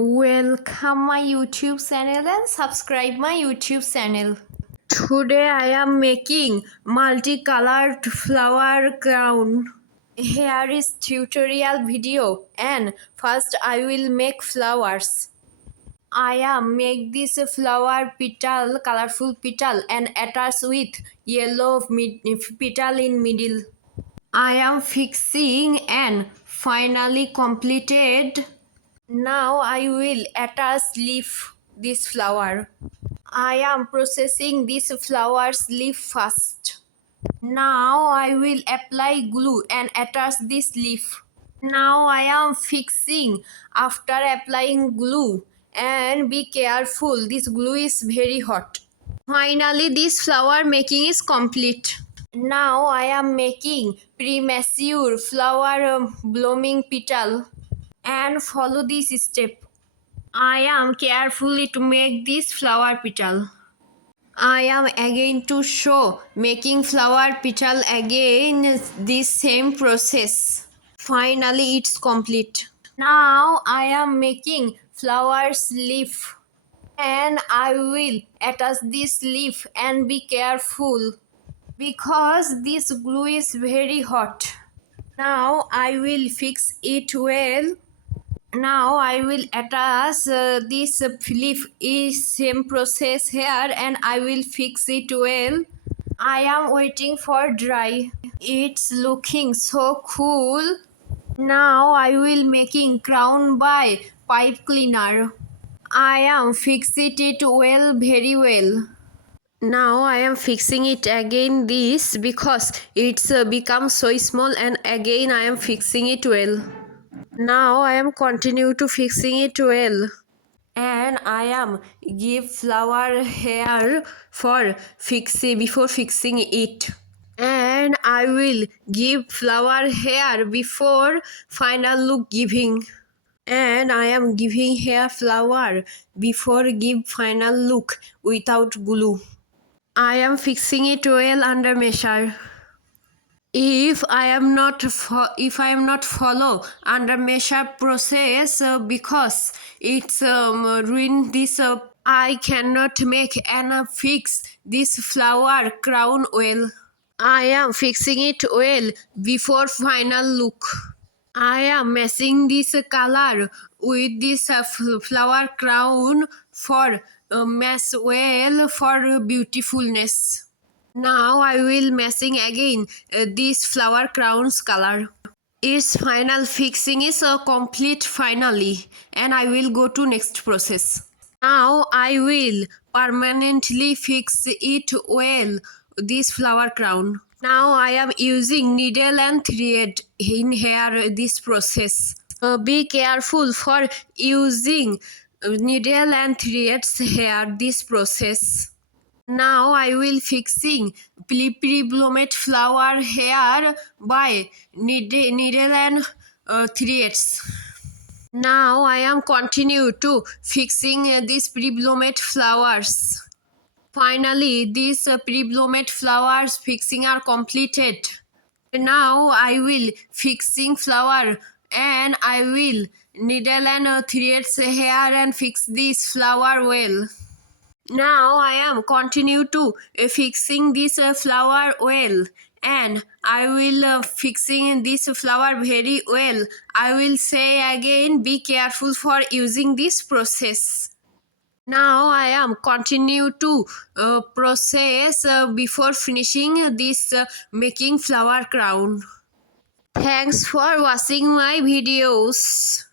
Welcome my YouTube channel and subscribe my YouTube channel. Today I am making multicolored flower crown. Here is tutorial video and first I will make flowers. I am make this flower petal, colorful petal and attach with yellow petal in middle. I am fixing and finally completed. Now I will attach leaf this flower. I am processing this flower's leaf first. Now I will apply glue and attach this leaf. Now I am fixing after applying glue and be careful, this glue is very hot. Finally this flower making is complete. Now I am making premature flower blooming petal. And follow this step. I am carefully to make this flower petal. I am again to show making flower petal again this same process. Finally it's complete. Now I am making flowers leaf and I will attach this leaf and be careful because this glue is very hot. Now I will fix it well. Now I will attach this leaf is same process here and I will fix it well. I am waiting for dry. It's looking so cool. Now I will making crown by pipe cleaner. I am fixing it well, very well. Now I am fixing it again this because it's become so small and again I am fixing it well. Now I am continue to fixing it well and I am give flower hair for fixing before fixing it and I will give flower hair before final look giving and I am giving hair flower before give final look without glue. I am fixing it well under measure. If I am not follow under measure process because it's ruin this I cannot make and fix this flower crown well. I am fixing it well before final look. I am messing this color with this flower crown for mess well for beautifulness. Now I will messing again this flower crown's color. Its final fixing is complete finally and I will go to next process. Now I will permanently fix it well this flower crown. Now I am using needle and thread in here this process. Be careful for using needle and threads here this process. Now I will fixing pre-bloomed flower hair by needle and threads. Now I am continue to fixing these pre-bloomed flowers. Finally these pre-bloomed flowers fixing are completed. Now I will fixing flower and I will needle and threads hair and fix this flower well. Now I am continue to fixing this flower well and I will fixing this flower very well. I will say again be careful for using this process. Now I am continue to process before finishing this making flower crown. Thanks for watching my videos.